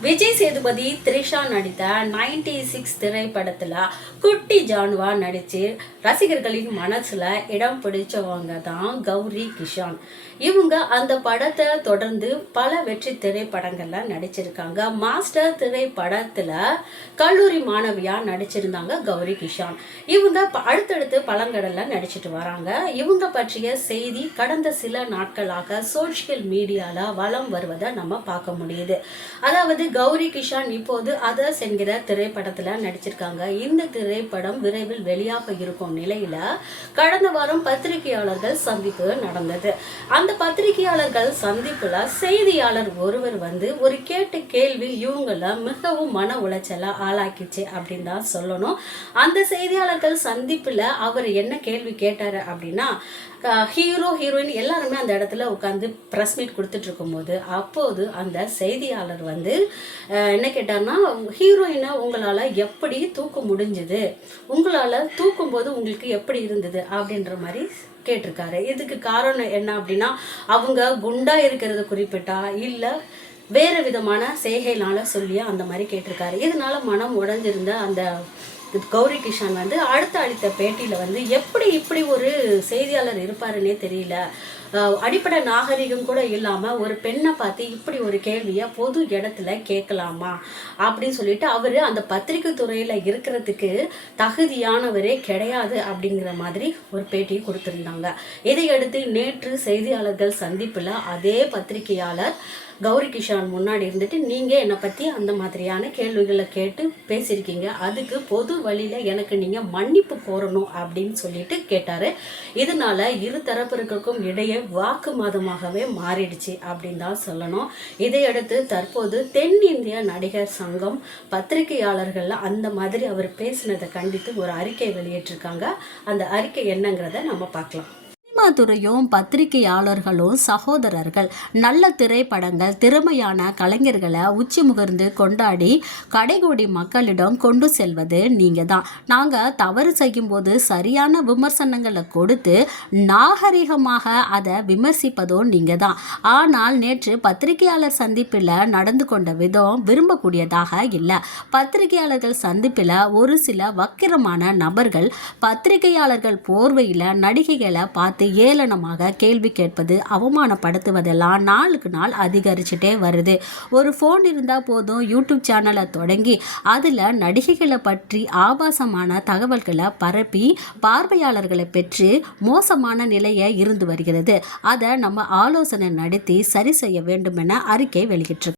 விஜய் சேதுபதி த்ரிஷா நடித்த ninety six திரைப்படத்தில் குட்டி ஜானுவா நடித்து ரசிகர்களின் மனசில் இடம் பிடிச்சவங்க தான் கௌரி கிஷான். இவங்க அந்த படத்தை தொடர்ந்து பல வெற்றி திரைப்படங்களில் நடிச்சிருக்காங்க. மாஸ்டர் திரைப்படத்தில் கல்லூரி மாணவியாக நடிச்சிருந்தாங்க கௌரி கிஷான். இவங்க ப- அடுத்தடுத்து பழங்கடலில் நடிச்சிட்டு வராங்க. இவங்க பற்றிய செய்தி கடந்த சில நாட்களாக சோஷியல் மீடியாவில் வலம் வருவதை நம்ம பார்க்க முடியுது. அதாவது கௌரி கிஷான் இப்போது அதர்ஸ் என்கிற திரைப்படத்தில் நடிச்சிருக்காங்க. இந்த திரைப்படம் விரைவில் வெளியாக இருக்கும் நிலையில கடந்த வாரம் பத்திரிகையாளர்கள் சந்திப்பு நடந்தது. அந்த பத்திரிகையாளர்கள் சந்திப்புல செய்தியாளர் ஒருவர் வந்து ஒரு கேட்ட கேள்வி இவங்கள மிகவும் மன உளைச்சலா ஆளாக்கிச்சு அப்படின்னு தான் சொல்லணும். அந்த செய்தியாளர்கள் சந்திப்புல அவர் என்ன கேள்வி கேட்டாரு அப்படின்னா ஹீரோ ஹீரோயின் எல்லாருமே அந்த இடத்துல உட்காந்து ப்ரெஸ் மீட் கொடுத்துட்டு இருக்கும்போது அப்போது அந்த செய்தியாளர் வந்து என்ன கேட்டார்னா ஹீரோயினை உங்களால் எப்படி தூக்க முடிஞ்சுது? உங்களால் தூக்கும்போது உங்களுக்கு எப்படி இருந்தது? அப்படின்ற மாதிரி கேட்டிருக்காரு. இதுக்கு காரணம் என்ன அப்படின்னா அவங்க குண்டா இருக்கிறத குறிப்பிட்டா இல்லை வேறு விதமான செய்கைனால சொல்லியா அந்த மாதிரி கேட்டிருக்காரு. இதனால மனம் உடஞ்சிருந்த அந்த கௌரி கிஷான் வந்து அடுத்த அளித்த பேட்டியில் வந்து எப்படி இப்படி ஒரு செய்தியாளர் இருப்பாருன்னே தெரியல. அடிப்படை நாகரிகம் கூட இல்லாமல் ஒரு பெண்ணை பார்த்து இப்படி ஒரு கேள்வியை பொது இடத்துல கேட்கலாமா அப்படின்னு சொல்லிட்டு அவர் அந்த பத்திரிக்கை துறையில் இருக்கிறதுக்கு தகுதியானவரே கிடையாது அப்படிங்கிற மாதிரி ஒரு பேட்டியை கொடுத்துருந்தாங்க. இதையடுத்து நேற்று செய்தியாளர்கள் சந்திப்பில் அதே பத்திரிகையாளர் கௌரி கிஷான் முன்னாடி இருந்துட்டு நீங்கள் என்னை பற்றி அந்த மாதிரியான கேள்விகளை கேட்டு பேசியிருக்கீங்க. அதுக்கு பொது வழியில் எனக்கு நீங்கள் மன்னிப்பு கோரணும் அப்படின்னு சொல்லிட்டு கேட்டார். இதனால இரு தரப்பிற்கும் இடையே வாக்குவாதமாகவே மாறிடுச்சு அப்படின்னு தான் சொல்லணும். இதையடுத்து தற்போது தென்னிந்திய நடிகர் சங்கம் பத்திரிகையாளர்கள் அந்த மாதிரி அவர் பேசினதை கண்டித்து ஒரு அறிக்கை வெளியிட்டிருக்காங்க. அந்த அறிக்கை என்னங்கிறத நம்ம பார்க்கலாம். சினிமா துறையும் பத்திரிகையாளர்களும் சகோதரர்கள் நல்ல திரைப்படங்கள் திறமையான கலைஞர்களை உச்சி முகர்ந்து கொண்டாடி கடைகோடி மக்களிடம் கொண்டு செல்வது நீங்கள் தான் நாங்கள் தவறு செய்யும்போது சரியான விமர்சனங்களை கொடுத்து நாகரிகமாக அதை விமர்சிப்பதும் நீங்கள் தான் ஆனால் நேற்று பத்திரிகையாளர் சந்திப்பில் நடந்து கொண்ட விதம் விரும்பக்கூடியதாக இல்லை. பத்திரிகையாளர்கள் சந்திப்பில் ஒரு சில வக்கிரமான நபர்கள் பத்திரிகையாளர்கள் போர்வையில் நடிகைகளை பார்த்து ஏளனமாக கேள்வி கேட்பது அவமானப்படுத்துவதெல்லாம் நாளுக்கு நாள் அதிகரிச்சுட்டே வருது. ஒரு ஃபோன் இருந்தால் போதும் யூடியூப் சேனலை தொடங்கி அதில் நடிகைகளை பற்றி ஆபாசமான தகவல்களை பரப்பி பார்வையாளர்களை பெற்று மோசமான நிலையை இருந்து வருகிறது. அதை நம்ம ஆலோசனை நடத்தி சரி செய்ய வேண்டும் என அறிக்கை வெளியிட்டிருக்கு